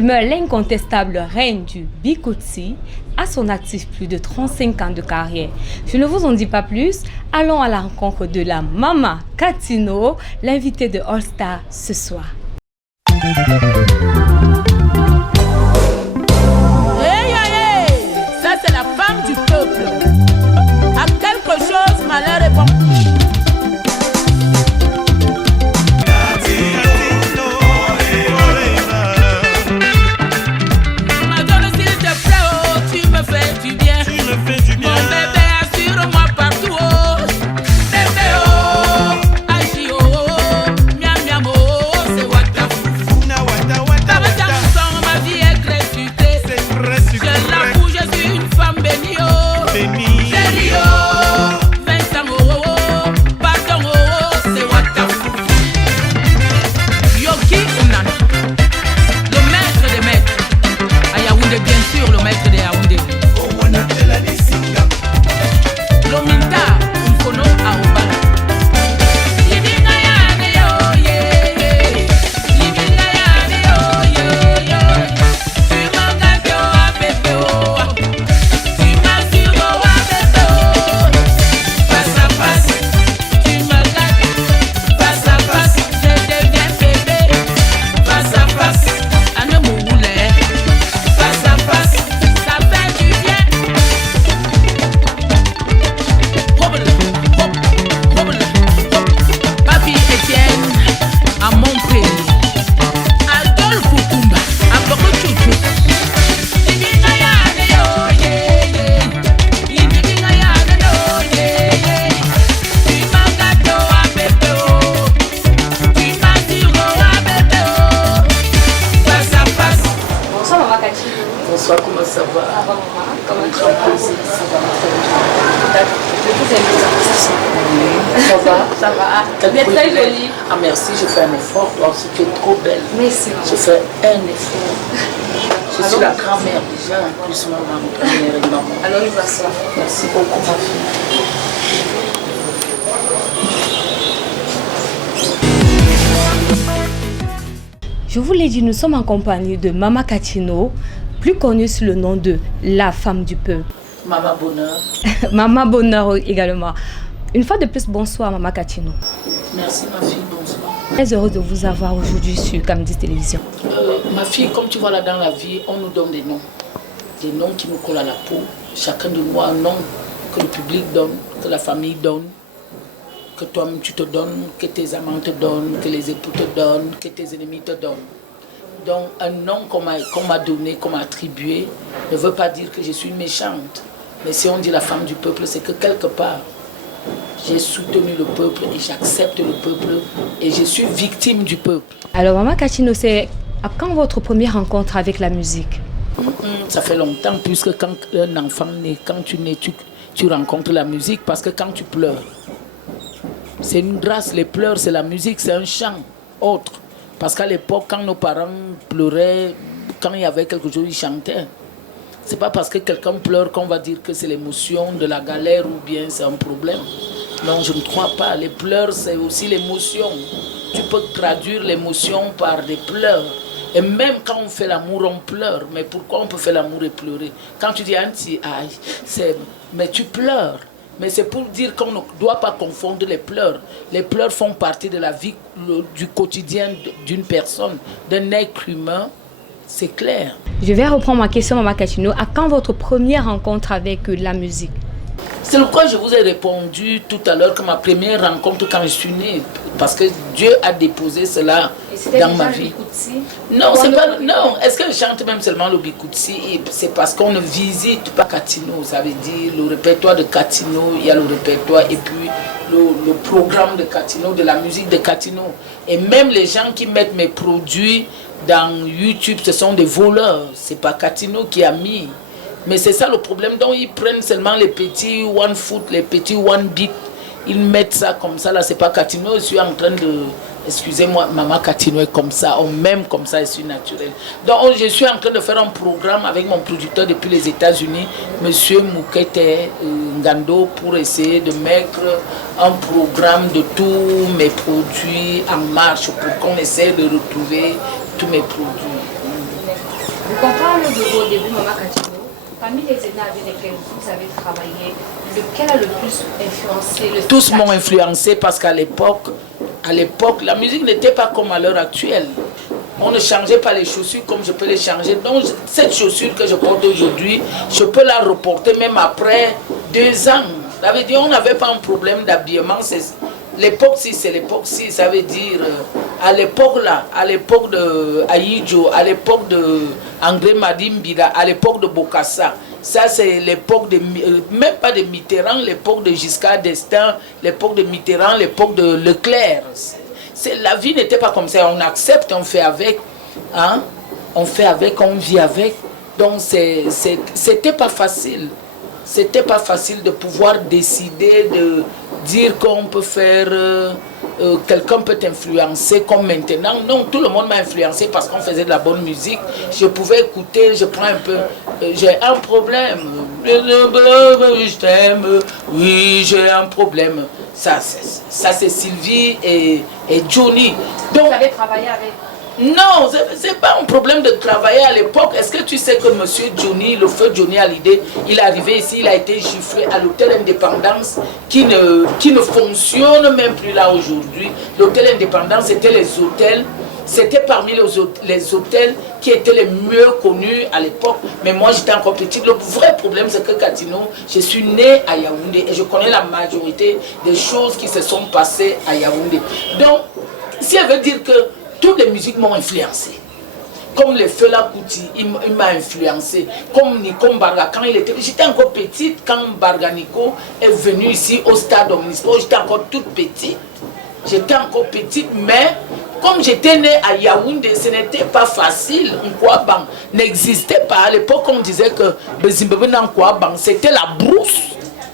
demeure l'incontestable reine du Bikutsi, à son actif plus de 35 ans de carrière. Je ne vous en dis pas plus, allons à la rencontre de la Mama Katino, l'invitée de All Star ce soir. Hey, hey, hey. Ça c'est la femme du peuple. À quelque chose, malheur est bon. Ça va. Vous êtes très jolie. Ah merci, je fais un effort. Toi aussi, tu es trop belle. Merci. Je fais un effort. Je suis la grand-mère déjà, en plus maman, grand-mère et maman. Alors nous voici. Merci beaucoup ma fille. Je vous l'ai dit, nous sommes en compagnie de Mama Katino, plus connue sous le nom de la femme du peuple. Maman Bonheur. Maman Bonheur également. Une fois de plus, bonsoir Mama Katino. Merci ma fille, bonsoir. Très heureuse de vous avoir aujourd'hui sur Camdis Télévision. Ma fille, comme tu vois là dans la vie, on nous donne des noms. Des noms qui nous collent à la peau. Chacun de nous a un nom que le public donne, que la famille donne, que toi-même tu te donnes, que tes amants te donnent, que les époux te donnent, que tes ennemis te donnent. Donc un nom qu'on m'a donné, qu'on m'a attribué, ne veut pas dire que je suis méchante. Mais si on dit la femme du peuple, c'est que quelque part, j'ai soutenu le peuple et j'accepte le peuple et je suis victime du peuple. Alors Mama Katino, c'est à quand votre première rencontre avec la musique? Ça fait longtemps, puisque quand un enfant naît, quand tu nais, tu rencontres la musique, parce que quand tu pleures, c'est une grâce, les pleurs c'est la musique, c'est un chant autre. Parce qu'à l'époque, quand nos parents pleuraient, quand il y avait quelque chose, ils chantaient. C'est pas parce que quelqu'un pleure qu'on va dire que c'est l'émotion de la galère ou bien c'est un problème. Non, je ne crois pas. Les pleurs, c'est aussi l'émotion. Tu peux traduire l'émotion par des pleurs. Et même quand on fait l'amour, on pleure. Mais pourquoi on peut faire l'amour et pleurer? Quand tu dis anti, mais tu pleures. Mais c'est pour dire qu'on ne doit pas confondre les pleurs. Les pleurs font partie de la vie, du quotidien d'une personne, d'un être humain. C'est clair. Je vais reprendre ma question, Mama Katino. À quand votre première rencontre avec la musique? C'est pourquoi je vous ai répondu tout à l'heure que ma première rencontre quand je suis née, parce que Dieu a déposé cela dans ma vie. Non, c'est pas. Non, est-ce que je chante même seulement le Bikutsi? C'est parce qu'on ne visite pas Katino. Ça veut dire le répertoire de Katino, il y a le répertoire et puis le programme de Katino, de la musique de Katino. Et même les gens qui mettent mes produits dans YouTube, ce sont des voleurs. C'est pas Katino qui a mis. Mais c'est ça le problème. Donc ils prennent seulement les petits one foot, les petits one beat. Ils mettent ça comme ça. Là, c'est pas Katino. Je suis en train de... Excusez-moi, Maman Katino est comme ça. On m'aime comme ça, je suis naturel. Donc je suis en train de faire un programme avec mon producteur depuis les États-Unis, Monsieur Moukete Ngando, pour essayer de mettre un programme de tous mes produits en marche pour qu'on essaie de retrouver tous mes produits. Je comprends de vos débuts, Maman Katino. Parmi les aînés avec lesquels vous avez travaillé, lequel a le plus influencé Tous m'ont influencé parce qu'à l'époque, la musique n'était pas comme à l'heure actuelle. On ne changeait pas les chaussures comme je peux les changer. Donc, cette chaussure que je porte aujourd'hui, je peux la reporter même après 2 ans. Ça veut dire qu'on n'avait pas un problème d'habillement. L'époque-ci, c'est l'époque-ci. Ça veut dire, à l'époque là, à l'époque de Aïdjo, à l'époque de André Madimbida, à l'époque de Bokassa. Ça, c'est l'époque de, même pas de Mitterrand, l'époque de Giscard d'Estaing, l'époque de Mitterrand, l'époque de Leclerc. La vie n'était pas comme ça. On accepte, on fait avec. Hein? On fait avec, on vit avec. Donc, c'était pas facile. C'était pas facile de pouvoir décider, de dire qu'on peut faire... quelqu'un peut t'influencer comme maintenant. Non, tout le monde m'a influencé parce qu'on faisait de la bonne musique. Je pouvais écouter, je prends un peu... j'ai un problème. Je t'aime. Oui, j'ai un problème. Ça c'est Sylvie et Johnny. Donc, vous avez travaillé avec? Non, c'est pas un problème de travailler à l'époque. Est-ce que tu sais que monsieur Johnny, le feu Johnny Hallyday, il est arrivé ici, il a été giflé à l'hôtel Indépendance qui ne fonctionne même plus là aujourd'hui. L'hôtel Indépendance, c'était les hôtels. C'était parmi les hôtels qui étaient les mieux connus à l'époque. Mais moi, j'étais encore petite. Le vrai problème, c'est que Katino, je suis née à Yaoundé et je connais la majorité des choses qui se sont passées à Yaoundé. Donc, si elle veut dire que toutes les musiques m'ont influencé. Comme le Fela Kuti, il m'a influencé. Comme Nico Mbarga, quand il était... J'étais encore petite quand Mbarga Nico est venu ici au stade Omnisport. J'étais encore toute petite. J'étais encore petite, mais comme j'étais née à Yaoundé, ce n'était pas facile. Nkwabang n'existait pas. À l'époque, on disait que Zimbabwe Nkwabang, c'était la brousse.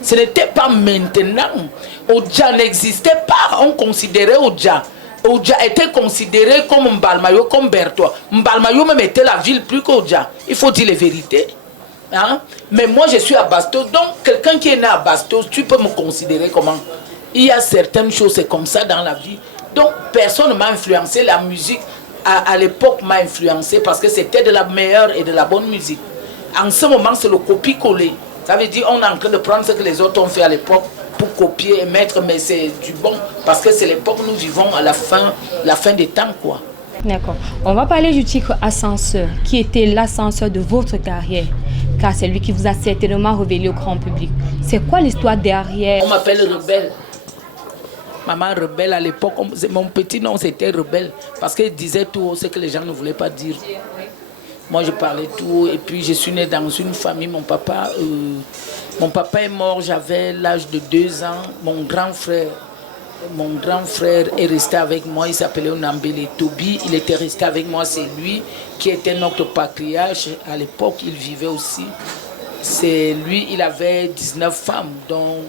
Ce n'était pas maintenant. Oudja n'existait pas. On considérait Oudja. Oudja était considéré comme Mbalmayo, comme Bertois. Mbalmayo même était la ville plus qu'Oudja. Il faut dire les vérités. Hein? Mais moi, je suis à Bastos. Donc, quelqu'un qui est né à Bastos, tu peux me considérer comment? Il y a certaines choses, c'est comme ça dans la vie. Donc, personne ne m'a influencé. La musique, à l'époque, m'a influencé parce que c'était de la meilleure et de la bonne musique. En ce moment, c'est le copie-coller. Ça veut dire qu'on est en train de prendre ce que les autres ont fait à l'époque pour copier et mettre, mais c'est du bon parce que c'est l'époque où nous vivons à la fin des temps, quoi. D'accord. On va parler du titre Ascenseur, qui était l'ascenseur de votre carrière, car c'est lui qui vous a certainement révélé au grand public. C'est quoi l'histoire derrière? On m'appelle Rebelle. Maman Rebelle à l'époque, mon petit nom c'était Rebelle, parce qu'il disait tout haut ce que les gens ne voulaient pas dire. Moi je parlais tout haut et puis je suis née dans une famille, mon papa est mort, j'avais l'âge de 2 ans, mon grand frère est resté avec moi, il s'appelait Onambele Tobi, il était resté avec moi, c'est lui qui était notre patriarche, à l'époque il vivait aussi. C'est lui, il avait 19 femmes, donc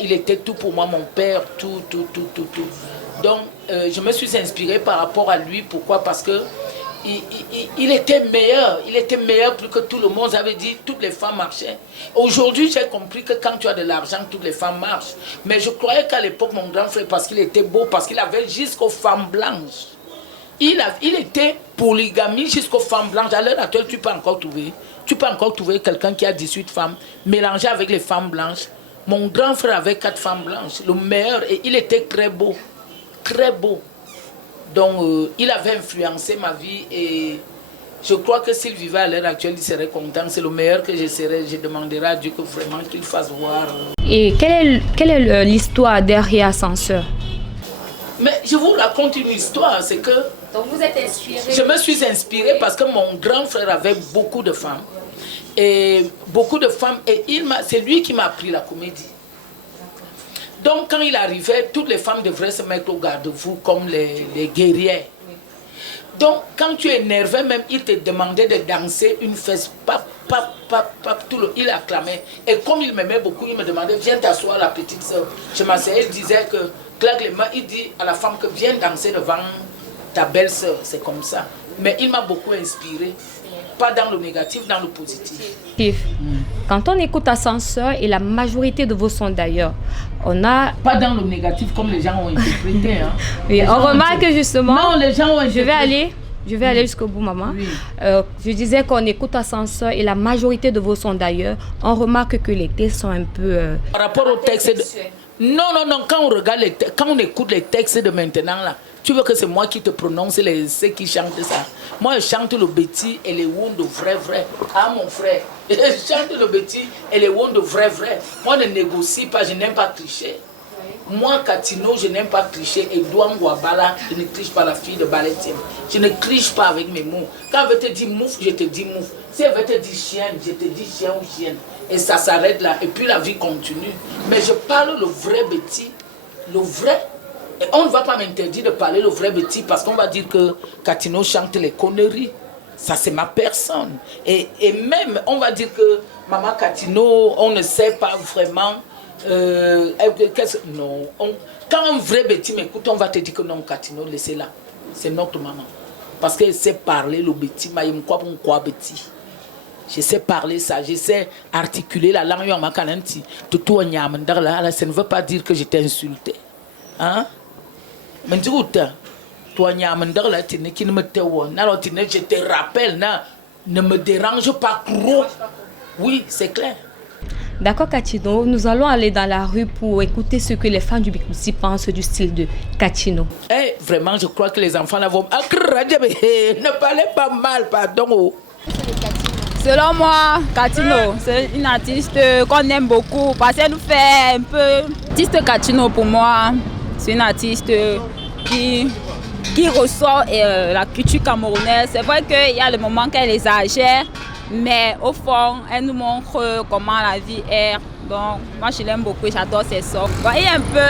il était tout pour moi, mon père, tout. Donc je me suis inspirée par rapport à lui, pourquoi? Parce que il était meilleur plus que tout le monde. Ça veut dire toutes les femmes marchaient. Aujourd'hui, j'ai compris que quand tu as de l'argent, toutes les femmes marchent. Mais je croyais qu'à l'époque, mon grand frère, parce qu'il était beau, parce qu'il avait jusqu'aux femmes blanches. Il était polygamie jusqu'aux femmes blanches. À l'heure actuelle, tu peux encore trouver quelqu'un qui a 18 femmes, mélangé avec les femmes blanches. Mon grand frère avait 4 femmes blanches, le meilleur, et il était très beau. Très beau. Donc, il avait influencé ma vie et je crois que s'il vivait à l'heure actuelle, il serait content. C'est le meilleur que je serais. Je demanderai à Dieu que vraiment qu'il fasse voir. Et quelle est l'histoire derrière Ascenseur? Mais je vous raconte une histoire. C'est que... Donc, vous êtes inspiré? Je me suis inspirée parce que mon grand frère avait beaucoup de femmes. Et c'est lui qui m'a appris la comédie. Donc, quand il arrivait, toutes les femmes devraient se mettre au garde-vous comme les guerrières. Donc, quand tu énervais, même, il te demandait de danser une fesse, pap, pap, pap, pap, il acclamait. Et comme il m'aimait beaucoup, il me demandait, viens t'asseoir, la petite soeur. Je m'asseyais, il disait que, claque les mains, il dit à la femme que viens danser devant ta belle-sœur. C'est comme ça. Mais il m'a beaucoup inspiré. Pas dans le négatif, dans le positif. Quand on écoute Ascenseur, et la majorité de vos sons d'ailleurs, on a... Pas dans le négatif comme les gens ont interprété. Hein. Oui, on remarque justement... Non, les gens ont interprété. Je vais aller jusqu'au bout, maman. Oui. Je disais qu'on écoute Ascenseur et la majorité de vos sons d'ailleurs, on remarque que les textes sont un peu... Par rapport au texte... Non, quand on regarde quand on écoute les textes de maintenant, là, tu veux que c'est moi qui te prononce ceux qui chantent ça. Moi, je chante le Betty et les Wound vrai. Ah, mon frère. Je chante le Betty et les Wound vrai. Moi, je ne négocie pas, je n'aime pas tricher. Moi, Katino, je n'aime pas tricher. Et Douane Wabala, je ne triche pas la fille de Baletien. Je ne triche pas avec mes mots. Quand elle veut te dire mouf, je te dis mouf. Si elle veut te dire chienne, je te dis chien ou chienne. Et ça s'arrête là. Et puis la vie continue. Mais je parle le vrai Betty. Le vrai. Et on ne va pas m'interdire de parler le vrai Betty parce qu'on va dire que Katino chante les conneries. Ça, c'est ma personne. Et même, on va dire que Maman Katino, on ne sait pas vraiment... non. Quand un vrai Betty m'écoute, on va te dire que non, Katino, laissez-la. C'est notre maman. Parce qu'elle sait parler le Betty. Betty. Je sais parler ça, je sais articuler la langue. Ça ne veut pas dire que je t'ai insulté. Hein? Mais tu toi, je te rappelle, ne me dérange pas trop. Oui, c'est clair. D'accord, Katino, nous allons aller dans la rue pour écouter ce que les fans du Bikoutsi pensent du style de Katino. Hey, vraiment, je crois que les enfants là vont... Ne parlez pas mal, pardon. Selon moi, Katino, c'est une artiste qu'on aime beaucoup parce qu'elle nous fait un peu... Artiste Katino, pour moi, c'est une artiste qui ressort la culture camerounaise. C'est vrai qu'il y a le moment qu'elle exagère, mais au fond, elle nous montre comment la vie est. Donc, moi, je l'aime beaucoup, j'adore ses sons. Bon, il y a un peu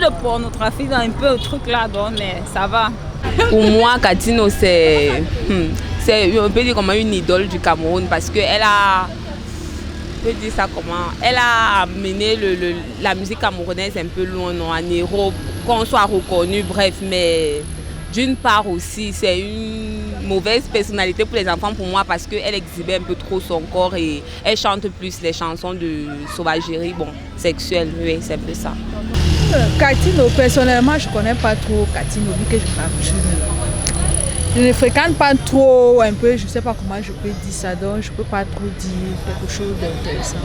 de pornographie dans un peu de truc là, donc, mais ça va. Pour moi, Katino, c'est on peut dire comment une idole du Cameroun parce qu'elle a... On peut dire ça comment? Elle a amené la musique camerounaise un peu loin, non, en Europe, qu'on soit reconnu, bref, mais d'une part aussi, c'est une mauvaise personnalité pour les enfants pour moi parce qu'elle exhibait un peu trop son corps et elle chante plus les chansons de sauvagerie, bon, sexuelle, oui, c'est un peu ça. Katino, personnellement, je ne connais pas trop Katino, vu que je ne fréquente pas trop, un peu, je ne sais pas comment je peux dire ça, donc je ne peux pas trop dire quelque chose d'intéressant.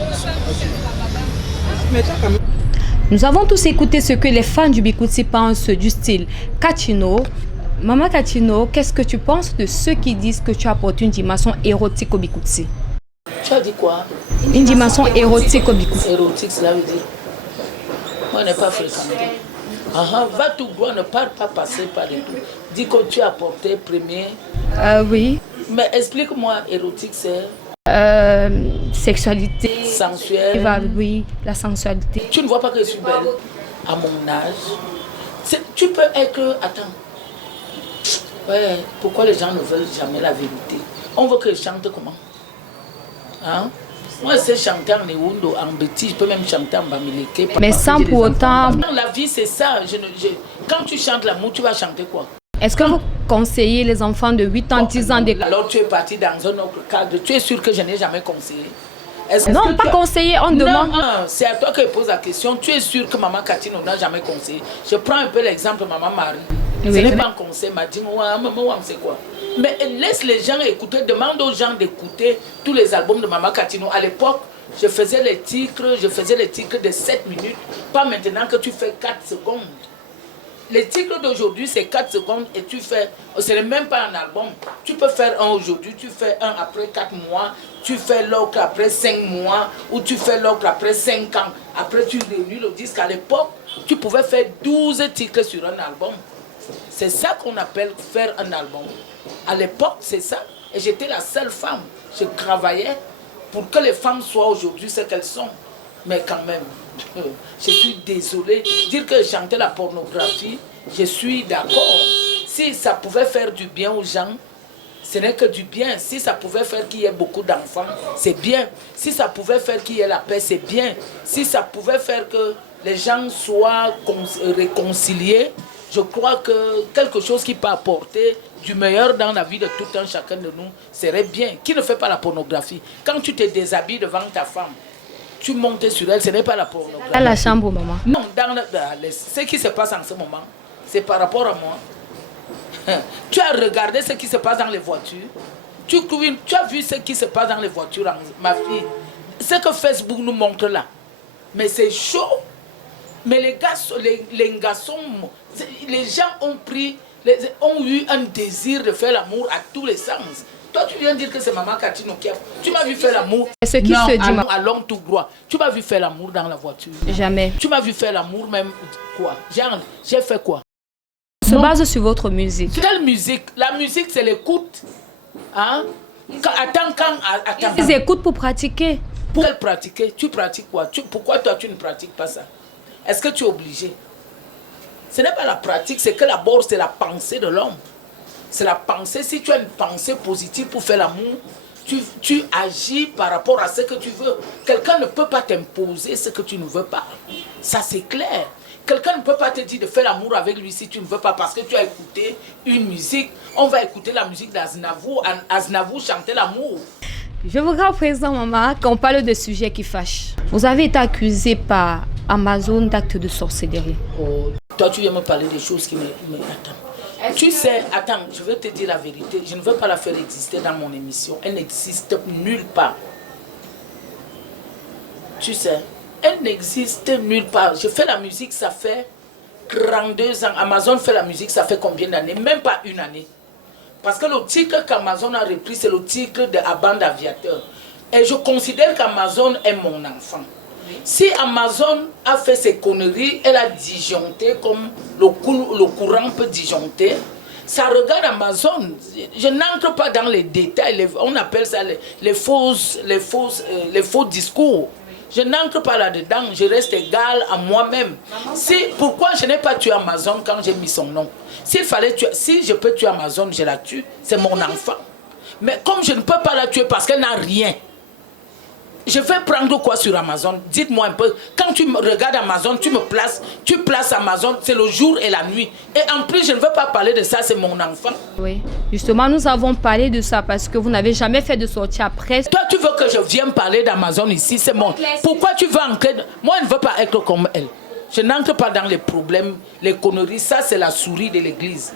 Nous avons tous écouté ce que les fans du Bikoutsi pensent du style Katino. Maman Katino, qu'est-ce que tu penses de ceux qui disent que tu apportes une dimension érotique au Bikoutsi? Tu as dit quoi? Une dimension érotique au Bikoutsi. Érotique, cela veut dire... Moi, je n'ai pas fréquenté. Va tout droit, ne parle pas passer par les tout. Dis que tu as apporté premier. Oui. Mais explique-moi, érotique, c'est... Sexualité. Sensuelle. Oui, la sensualité. Tu ne vois pas que je suis belle à mon âge. Tu peux être... Attends. Ouais, pourquoi les gens ne veulent jamais la vérité? On veut que je chante comment? Hein? Moi, je sais chanter en Ewundo, en Betty, je peux même chanter en Bamileke. Mais sans pour autant... La vie, c'est ça. Quand tu chantes l'amour, tu vas chanter quoi? Est-ce que vous conseillez les enfants de 8 ans, 10 ans d'école? Alors tu es parti dans un autre cadre. Tu es sûr que je n'ai jamais conseillé? Non, pas conseillé, on demande. Non, c'est à toi que je pose la question. Tu es sûr que Maman Katino n'a jamais conseillé? Je prends un peu l'exemple de Maman Marie. Oui. Ce n'est pas un conseil, m'a dit, maman, c'est quoi? Mais laisse les gens écouter, demande aux gens d'écouter tous les albums de Maman Katino. À l'époque, je faisais les titres de 7 minutes, pas maintenant que tu fais 4 secondes. Les titres d'aujourd'hui, c'est 4 secondes et tu fais, ce n'est même pas un album. Tu peux faire un aujourd'hui, tu fais un après 4 mois, tu fais l'autre après 5 mois, ou tu fais l'autre après 5 ans. Après, tu réunis le disque. À l'époque, tu pouvais faire 12 titres sur un album. C'est ça qu'on appelle faire un album. À l'époque, c'est ça. Et j'étais la seule femme. Je travaillais pour que les femmes soient aujourd'hui ce qu'elles sont. Mais quand même, je suis désolée. Dire que je chantais la pornographie, je suis d'accord. Si ça pouvait faire du bien aux gens, ce n'est que du bien. Si ça pouvait faire qu'il y ait beaucoup d'enfants, c'est bien. Si ça pouvait faire qu'il y ait la paix, c'est bien. Si ça pouvait faire que les gens soient réconciliés, je crois que quelque chose qui peut apporter du meilleur dans la vie de tout un chacun de nous serait bien. Qui ne fait pas la pornographie? Quand tu te déshabilles devant ta femme, tu montes sur elle, ce n'est pas la pornographie. À la chambre, maman. Non, ce qui se passe en ce moment, c'est par rapport à moi. Tu as regardé ce qui se passe dans les voitures. Tu as vu ce qui se passe dans les voitures, ma fille. Ce que Facebook nous montre là. Mais c'est chaud. Mais les garçons, les gens ont eu un désir de faire l'amour à tous les sens. Toi, tu viens de dire que c'est Maman Katino qui a... Tu m'as vu faire l'amour. Ce qui se dit, allons tout droit. Tu m'as vu faire l'amour dans la voiture. Jamais. Tu m'as vu faire l'amour même quoi? J'ai fait quoi? Se base sur votre musique. Quelle musique? La musique, c'est l'écoute. Hein? Attends. Ils écoutent pour pratiquer. Pour pratiquer, tu pratiques quoi? Pourquoi toi, tu ne pratiques pas ça? Est-ce que tu es obligé? Ce n'est pas la pratique, c'est que d'abord, c'est la pensée de l'homme. C'est la pensée. Si tu as une pensée positive pour faire l'amour, tu agis par rapport à ce que tu veux. Quelqu'un ne peut pas t'imposer ce que tu ne veux pas. Ça, c'est clair. Quelqu'un ne peut pas te dire de faire l'amour avec lui si tu ne veux pas parce que tu as écouté une musique. On va écouter la musique d'Aznavour. Aznavour chantait l'amour. Je vous rappelle présent, maman, qu'on parle de sujets qui fâchent. Vous avez été accusé par Amazon d'actes de sorcellerie. Oh, toi, tu viens me parler des choses qui me... Attends. Tu sais, attends, je veux te dire la vérité. Je ne veux pas la faire exister dans mon émission. Elle n'existe nulle part. Tu sais, elle n'existe nulle part. Je fais la musique, ça fait 32 ans. Amazon fait la musique, ça fait combien d'années? Même pas une année. Parce que le titre qu'Amazon a repris, c'est le titre de Aband Aviateur. Et je considère qu'Amazon est mon enfant. Si Amazon a fait ses conneries, elle a disjoncté comme le courant peut disjoncter. Ça regarde Amazon. Je n'entre pas dans les détails. On appelle ça les faux discours. Je n'entre pas là-dedans. Je reste égal à moi-même. Pourquoi je n'ai pas tué Amazon quand j'ai mis son nom? Si je peux tuer Amazon, je la tue. C'est mon enfant. Mais comme je ne peux pas la tuer parce qu'elle n'a rien, je vais prendre quoi sur Amazon? Dites-moi un peu. Quand tu regardes Amazon, tu places Amazon, c'est le jour et la nuit. Et en plus, je ne veux pas parler de ça, c'est mon enfant. Oui, justement, nous avons parlé de ça parce que vous n'avez jamais fait de sortie après. Toi, tu veux que je vienne parler d'Amazon ici, c'est mon... Pourquoi tu veux entrer? Moi, je ne veux pas être comme elle. Je n'entre pas dans les problèmes, les conneries. Ça, c'est la souris de l'église.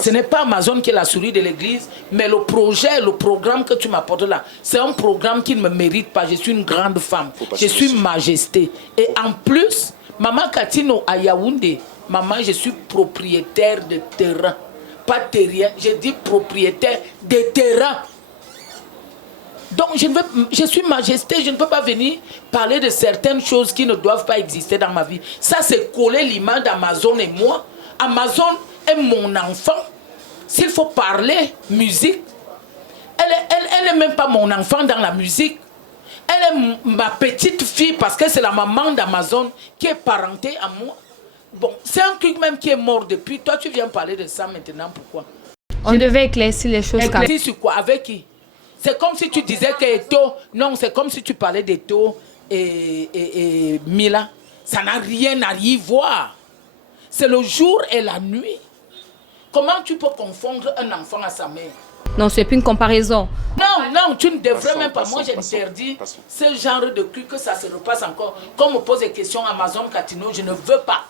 Ce n'est pas Amazon qui est la souris de l'église, mais le projet, le programme que tu m'apportes là, c'est un programme qui ne me mérite pas. Je suis une grande femme. Je suis majesté. Et en plus, Maman Katino à Yaoundé, maman, je suis propriétaire de terrain. Pas terrien, je dis propriétaire de terrain. Donc, je suis majesté, je ne peux pas venir parler de certaines choses qui ne doivent pas exister dans ma vie. Ça, c'est coller l'image d'Amazon et moi. Amazon est mon enfant. S'il faut parler musique, elle n'est même pas mon enfant dans la musique. Elle est ma petite fille parce que c'est la maman d'Amazon qui est parentée à moi. Bon, c'est un truc même qui est mort depuis. Toi, tu viens parler de ça maintenant, pourquoi? On devait éclaircir les choses. Éclaircir sur quoi? Avec qui? C'est comme si tu disais que Eto... Non, c'est comme si tu parlais d'Eto et Mila. Ça n'a rien à y voir. C'est le jour et la nuit. Comment tu peux confondre un enfant à sa mère? Non, c'est plus une comparaison. Non, tu ne devrais même pas. Moi, j'interdis ce genre de truc, que ça se repasse encore. Quand on me pose des questions Amazon Katino, je ne veux pas.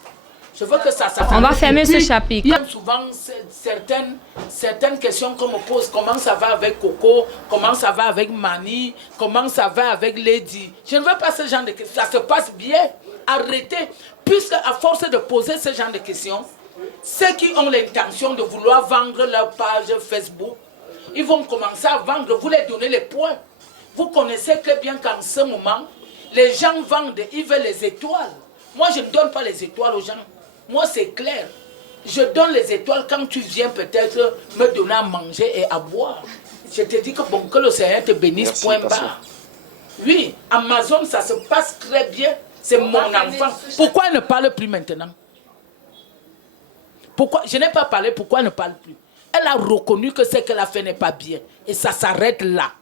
Je veux que ça s'arrête. On va fermer ce chapitre. Il y a souvent certaines questions qu'on me pose. Comment ça va avec Coco? Comment ça va avec Mani? Comment ça va avec Lady? Je ne veux pas ce genre de questions. Ça se passe bien. Arrêtez. Puisque à force de poser ce genre de questions, ceux qui ont l'intention de vouloir vendre leur page Facebook, ils vont commencer à vendre. Vous les donnez les points. Vous connaissez très bien qu'en ce moment, les gens vendent, ils veulent les étoiles. Moi, je ne donne pas les étoiles aux gens. Moi, c'est clair. Je donne les étoiles quand tu viens peut-être me donner à manger et à boire. Je te dis que bon, que le Seigneur te bénisse, merci, point barre. Oui, Amazon, ça se passe très bien. C'est mon enfant. Pourquoi elle ne parle plus maintenant? Pourquoi? Je n'ai pas parlé, pourquoi elle ne parle plus? Elle a reconnu que ce qu'elle a fait n'est pas bien. Et ça s'arrête là.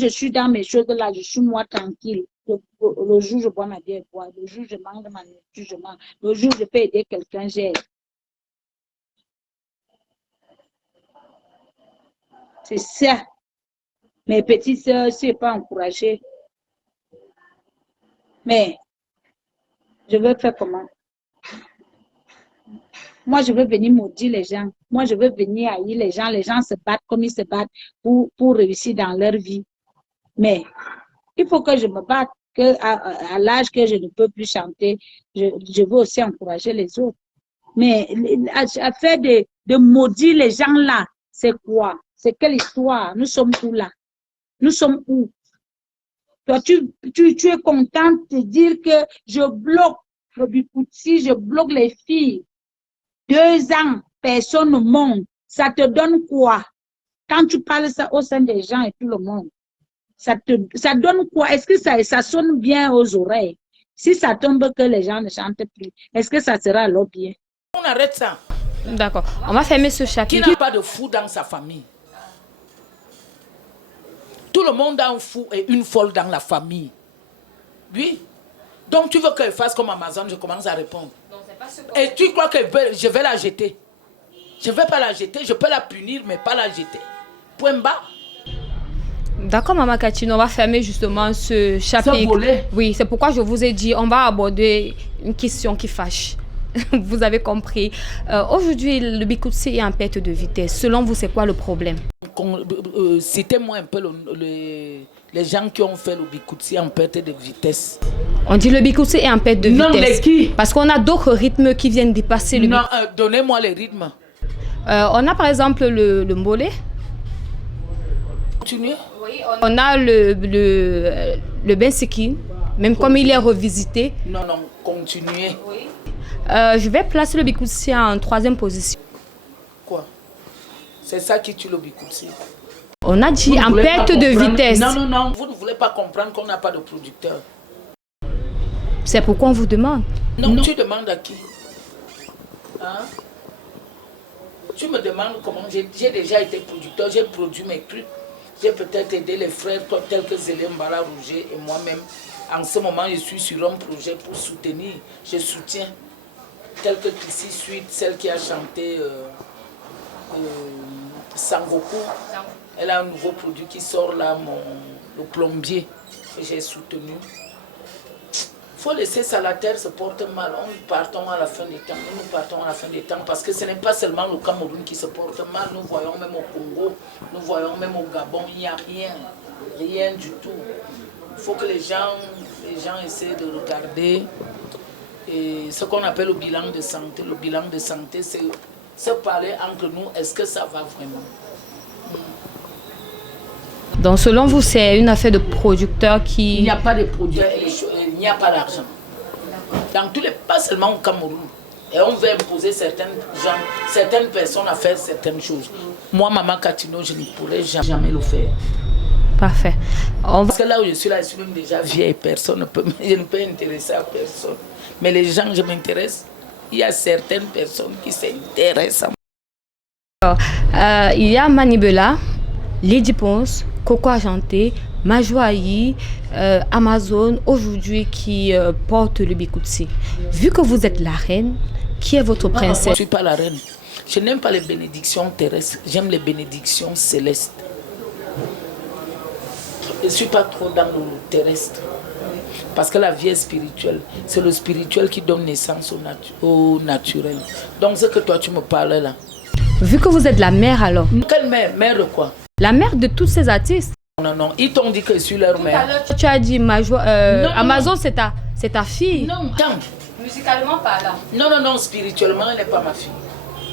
Je suis dans mes choses là, je suis moi tranquille. Le jour je bois ma bière, bois. Le jour je mange ma nourriture, je mange. Le jour je peux aider quelqu'un, j'aide. C'est ça. Mes petites sœurs, si je n'ai pas encouragé, Mais je veux faire comment? Moi, je veux venir maudire les gens. Moi, je veux venir haïr les gens. Les gens se battent comme ils se battent pour réussir dans leur vie. Mais il faut que je me batte, que à l'âge que je ne peux plus chanter, je veux aussi encourager les autres. Mais à faire de maudire les gens là, c'est quoi? C'est quelle histoire? Nous sommes où là? Nous sommes où? Toi, tu es content de dire que je bloque le Bikutsi, je bloque les filles. 2 ans, personne ne monte. Ça te donne quoi? Quand tu parles ça au sein des gens et tout le monde, ça donne quoi? Est-ce que ça sonne bien aux oreilles? Si ça tombe que les gens ne chantent plus, est-ce que ça sera alors bien? On arrête ça. D'accord. On va fermer ce chapitre. Qui n'a pas de fou dans sa famille? Tout le monde a un fou et une folle dans la famille. Oui. Donc tu veux qu'elle fasse comme Amazon, je commence à répondre. Et tu crois que je vais la jeter? Je ne vais pas la jeter, je peux la punir, mais pas la jeter. Point bas. D'accord, Maman Katino, on va fermer justement ce chapitre. Ce volet. Oui, c'est pourquoi je vous ai dit, on va aborder une question qui fâche. Vous avez compris. Aujourd'hui, le Bikutsi est en perte de vitesse. Selon vous, c'est quoi le problème? Citez-moi un peu les gens qui ont fait le Bikutsi en perte de vitesse. On dit le Bikutsi est en perte de vitesse. Non, mais qui? Parce qu'on a d'autres rythmes qui viennent dépasser le Bikutsi. Non, donnez-moi les rythmes. On a par exemple le Mbolé. Continuez. Oui, on a le Bensiki, même comme il est revisité. Non, continuez. Oui. Je vais placer le Bikutsi en 3e position. Quoi? C'est ça qui tue le Bikutsi. On a dit en perte de vitesse. Non, vous ne voulez pas comprendre qu'on n'a pas de producteur. C'est pourquoi on vous demande. Non, tu demandes à qui? Hein? Tu me demandes comment. J'ai déjà été producteur, j'ai produit mes trucs. J'ai peut-être aidé les frères tels que Zélé Mbala Rouget et moi-même. En ce moment, je suis sur un projet pour soutenir. Je soutiens. Tel que Chrissy Suite, celle qui a chanté Sangoku. Elle a un nouveau produit qui sort là, le plombier, que j'ai soutenu. Il faut laisser ça, la terre se porte mal. Nous partons à la fin des temps. Nous partons à la fin des temps parce que ce n'est pas seulement le Cameroun qui se porte mal. Nous voyons même au Congo, nous voyons même au Gabon, il n'y a rien du tout. Il faut que les gens essaient de regarder et ce qu'on appelle le bilan de santé. Le bilan de santé, c'est se parler entre nous. Est-ce que ça va vraiment? Donc selon vous, c'est une affaire de producteur qui... Il n'y a pas de producteur, il n'y a pas d'argent. Dans tous les... Pas seulement au Cameroun. Et on veut imposer certaines personnes à faire certaines choses. Moi, Maman Katino, je ne pourrais jamais le faire. Parfait. Parce que là où je suis je suis même déjà vieille, je ne peux intéresser à personne. Mais les gens, je m'intéresse. Il y a certaines personnes qui s'intéressent à moi. Il y a Manibela, Lady Ponce, Coco Argenté, Majoaï, Amazon, aujourd'hui qui porte le Bikutsi. Vu que vous êtes la reine, qui est votre princesse? Je ne suis pas la reine. Je n'aime pas les bénédictions terrestres, j'aime les bénédictions célestes. Je ne suis pas trop dans le terrestre. Parce que la vie est spirituelle. C'est le spirituel qui donne naissance au naturel. Donc ce que toi tu me parles là. Vu que vous êtes la mère alors. Quelle mère? Mère de quoi? La mère de tous ces artistes. Non. Ils t'ont dit que je suis leur mère. Tu as dit Amazon, c'est ta fille. Non, tant. Musicalement parlant. Non, spirituellement, elle n'est pas ma fille.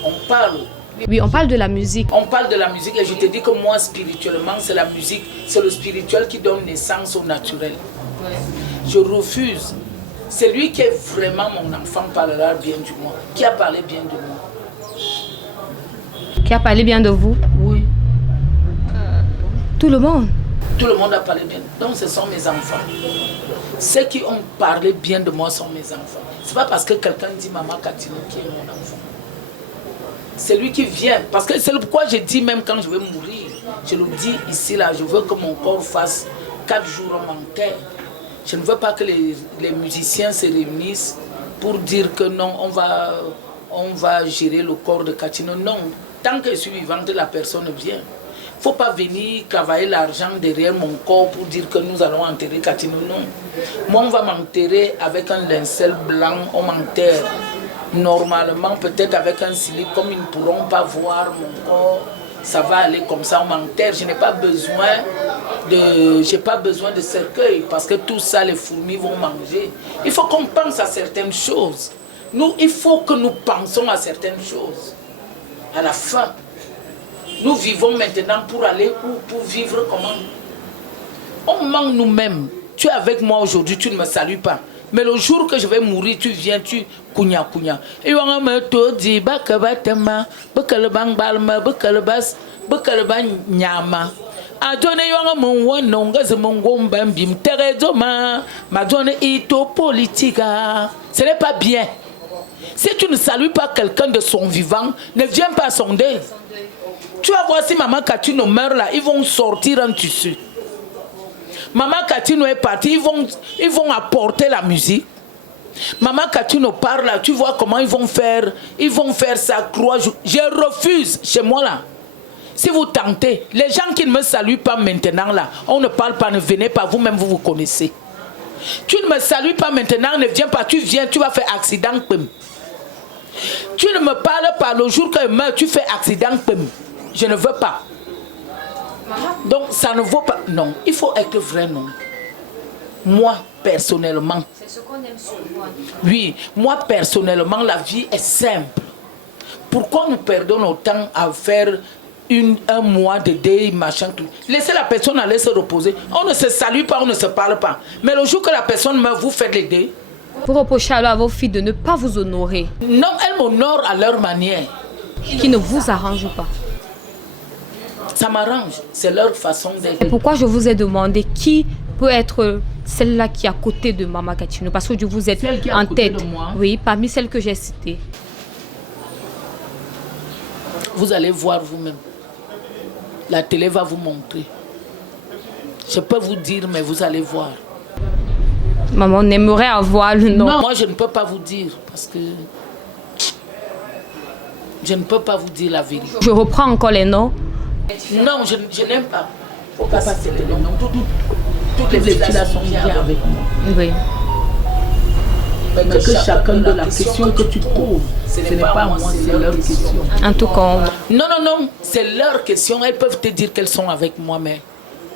On parle. Oui, on parle de la musique. On parle de la musique et je te dis que moi, spirituellement, c'est la musique, c'est le spirituel qui donne naissance au naturel. Ouais. Je refuse. Celui qui est vraiment mon enfant parlera bien de moi. Qui a parlé bien de moi? Qui a parlé bien de vous? Oui. Tout le monde? Tout le monde a parlé bien. Donc ce sont mes enfants. Ceux qui ont parlé bien de moi sont mes enfants. Ce n'est pas parce que quelqu'un dit Maman Katino qui est mon enfant. C'est lui qui vient. Parce que c'est pourquoi je dis même quand je vais mourir, je le dis ici, là, je veux que mon corps fasse 4 jours en terre. Je ne veux pas que les musiciens se réunissent pour dire que non, on va gérer le corps de Katino. Non, tant que je suis vivante, la personne vient. faut pas venir travailler l'argent derrière mon corps pour dire que nous allons enterrer Katino. Non. Moi, on va m'enterrer avec un linceul blanc, on m'enterre. Normalement, peut-être avec un slip, comme ils ne pourront pas voir mon corps, ça va aller comme ça, on m'enterre. Je n'ai pas besoin de cercueil parce que tout ça, les fourmis vont manger. Il faut qu'on pense à certaines choses. Nous, il faut que nous pensions à certaines choses. À la fin, nous vivons maintenant pour aller où? Pour vivre comment? On manque nous-mêmes. Tu es avec moi aujourd'hui, tu ne me salues pas. Mais le jour que je vais mourir, tu viens, tu kounya. Et on me te dit, bakabatema, bakalbang balma, bakalbas, bakalban nyama. A donné yon mon wanonga ze mon gomba bim teredoma, ma donné ito politika. Ce n'est pas bien. Si tu ne salues pas quelqu'un de son vivant, ne viens pas à son deuil. Tu vas voir si maman Katino meurt là, ils vont sortir un tissu. Maman Katino est partie, ils vont apporter la musique. Maman Katino parle là, tu vois comment ils vont faire sa croix. Je refuse chez moi là. Si vous tentez, les gens qui ne me saluent pas maintenant là, on ne parle pas, ne venez pas, vous-même vous connaissez. Tu ne me salues pas maintenant, ne viens pas, tu viens, tu vas faire accident. Tu ne me parles pas le jour que je meurs, tu fais accident. Je ne veux pas. Donc ça ne vaut pas. Non, il faut être vrai, non. Moi, personnellement. C'est ce qu'on aime sur moi. Oui, moi, personnellement, la vie est simple. Pourquoi nous perdons autant à faire un mois de deuil, machin, tout. Laissez la personne aller se reposer. On ne se salue pas, on ne se parle pas. Mais le jour que la personne meurt, vous faites les deuils. Vous reprochez alors à vos filles de ne pas vous honorer. Non, elles m'honorent à leur manière. Qui ne vous arrange pas. Ça m'arrange, c'est leur façon d'être. Et pourquoi je vous ai demandé qui peut être celle-là qui est à côté de Maman Katino? Parce que vous êtes en tête. De moi. Oui, parmi celles que j'ai citées. Vous allez voir vous-même. La télé va vous montrer. Je peux vous dire, mais vous allez voir. Maman, on aimerait avoir le nom. Non, moi je ne peux pas vous dire parce que je ne peux pas vous dire la vérité. Je reprends encore les noms. Non, je n'aime pas. Il ne faut pas citer les noms. Toutes les filles sont bien avec moi. Oui. Mais que chacun de la question que tu poses, ce n'est pas moi, c'est leur question. En tout cas. Non, c'est leur question. Elles peuvent te dire qu'elles sont avec moi, mais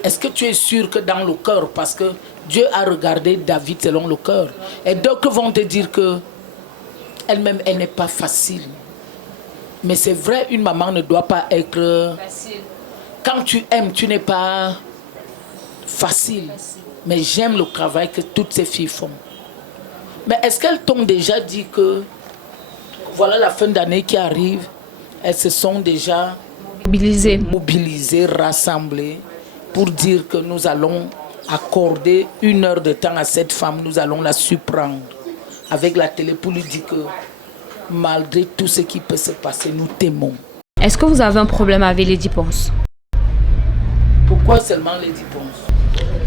est-ce que tu es sûr que dans le cœur, parce que Dieu a regardé David selon le cœur, et d'autres vont te dire que elle-même, elle n'est pas facile. Mais c'est vrai, une maman ne doit pas être facile. Quand tu aimes, tu n'es pas facile. Mais j'aime le travail que toutes ces filles font. Mais est-ce qu'elles t'ont déjà dit que voilà la fin d'année qui arrive, elles se sont déjà mobilisées, rassemblées pour dire que nous allons accorder 1 heure de temps à cette femme, nous allons la surprendre avec la télé pour lui dire que malgré tout ce qui peut se passer, nous t'aimons. Est-ce que vous avez un problème avec Lady Ponce? Pourquoi seulement Lady Ponce?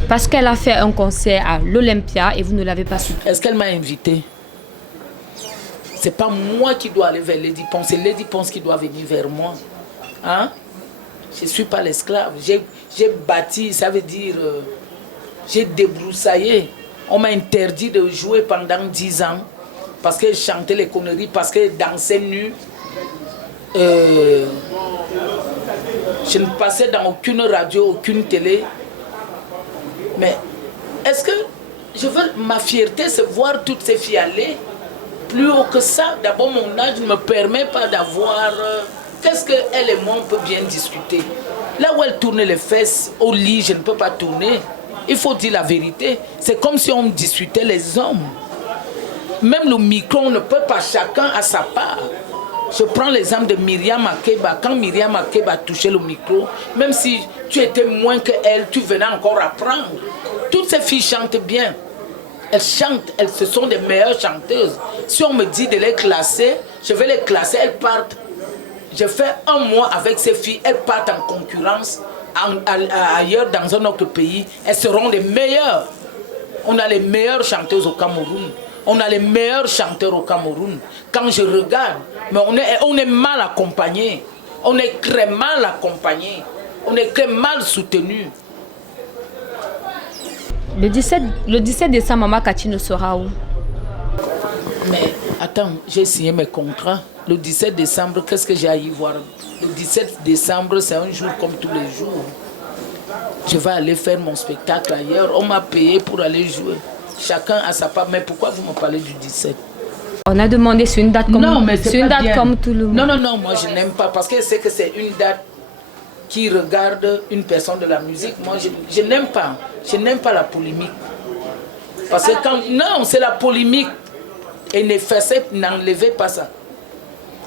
Parce qu'elle a fait un concert à l'Olympia et vous ne l'avez pas su. Est-ce qu'elle m'a invité? C'est pas moi qui dois aller vers Lady Ponce, c'est Lady Ponce qui doit venir vers moi. Hein? Je ne suis pas l'esclave. J'ai bâti, ça veut dire, j'ai débroussaillé. On m'a interdit de jouer pendant 10 ans parce que je chantais les conneries, parce que je dansais nu. Je ne passais dans aucune radio, aucune télé. Mais est-ce que ma fierté, c'est voir toutes ces filles aller plus haut que ça? D'abord, mon âge ne me permet pas d'avoir... Qu'est-ce qu'elle et moi, on peut bien discuter? Là où elle tournait les fesses, au lit, je ne peux pas tourner. Il faut dire la vérité. C'est comme si on discutait les hommes. Même le micro, on ne peut pas, chacun à sa part. Je prends l'exemple de Myriam Makeba. Quand Myriam Makeba touchait le micro, même si tu étais moins qu'elle, tu venais encore apprendre. Toutes ces filles chantent bien. Elles chantent, ce sont des meilleures chanteuses. Si on me dit de les classer, je vais les classer, elles partent. Je fais 1 mois avec ces filles, elles partent en concurrence ailleurs dans un autre pays. Elles seront les meilleures. On a les meilleures chanteuses au Cameroun. On a les meilleurs chanteurs au Cameroun. Quand je regarde, mais on est mal accompagné. On est très mal accompagné. On est très mal soutenu. Le 17 décembre, Mama Katino sera où? Mais attends, j'ai signé mes contrats. Le 17 décembre, qu'est-ce que j'ai à y voir? Le 17 décembre, c'est un jour comme tous les jours. Je vais aller faire mon spectacle ailleurs. On m'a payé pour aller jouer. Chacun a sa part. Mais pourquoi vous me parlez du 17? On a demandé sur une date comme, non, mais c'est une pas date bien. comme tout le monde. Non, moi je n'aime pas parce que c'est que c'est une date qui regarde une personne de la musique. Moi je n'aime pas. Je n'aime pas la polémique. Parce que quand... Non, c'est la polémique. Et n'enlevez pas ça.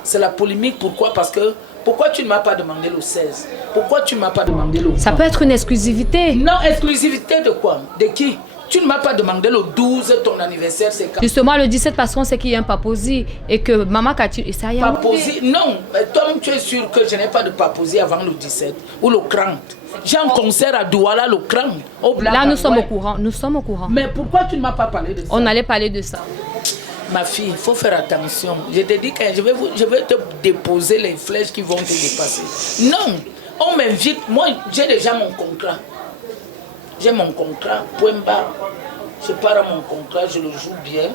C'est la polémique. Pourquoi? Parce que pourquoi tu ne m'as pas demandé le 16? Pourquoi tu ne m'as pas demandé le 20? Ça peut être une exclusivité. Non, exclusivité de quoi? De qui? Tu ne m'as pas demandé le 12, ton anniversaire, c'est quand? Justement, le 17, parce qu'on sait qu'il y a un paposi et que Mama Katino... Paposi? Non, toi tu es sûr que je n'ai pas de paposi avant le 17 ou le 30. J'ai un concert à Douala le 30. Là, nous sommes au courant. Nous sommes au courant. Mais pourquoi tu ne m'as pas parlé de ça? On allait parler de ça. Ma fille, il faut faire attention. Je te dis que je vais te déposer les flèches qui vont te dépasser. Non, on m'invite. Moi, j'ai déjà mon contrat. J'ai mon contrat, point barre. Je pars à mon contrat, je le joue bien.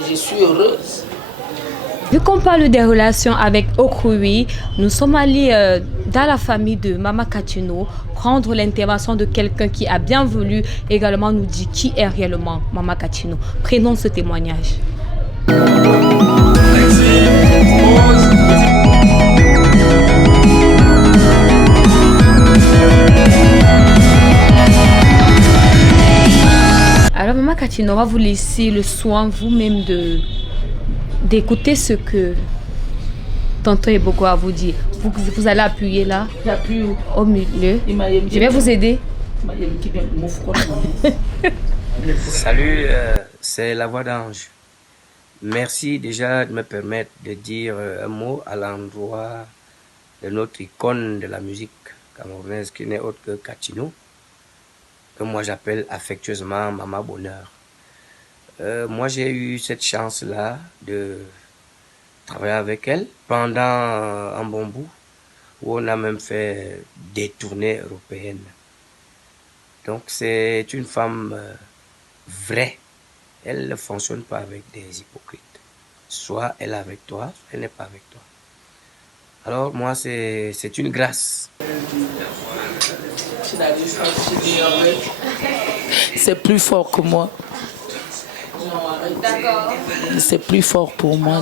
Et je suis heureuse. Vu qu'on parle des relations avec Okrui, nous sommes allés dans la famille de Mama Katino prendre l'intervention de quelqu'un qui a bien voulu également nous dire qui est réellement Mama Katino. Prenons ce témoignage. Alors Mama Katino, on va vous laisser le soin vous-même d'écouter ce que Tonton Eboko a vous dire. Vous allez appuyer là, au milieu. Je vais vous aider. Salut, c'est la voix d'Ange. Merci déjà de me permettre de dire un mot à l'endroit de notre icône de la musique camerounaise qui n'est autre que Katino, que moi j'appelle affectueusement Mama Bonheur. Moi j'ai eu cette chance-là de travailler avec elle pendant un bon bout, où on a même fait des tournées européennes. Donc c'est une femme vraie. Elle ne fonctionne pas avec des hypocrites. Soit elle est avec toi, soit elle n'est pas avec toi. Alors moi, c'est une grâce. C'est plus fort que moi. C'est plus fort pour moi.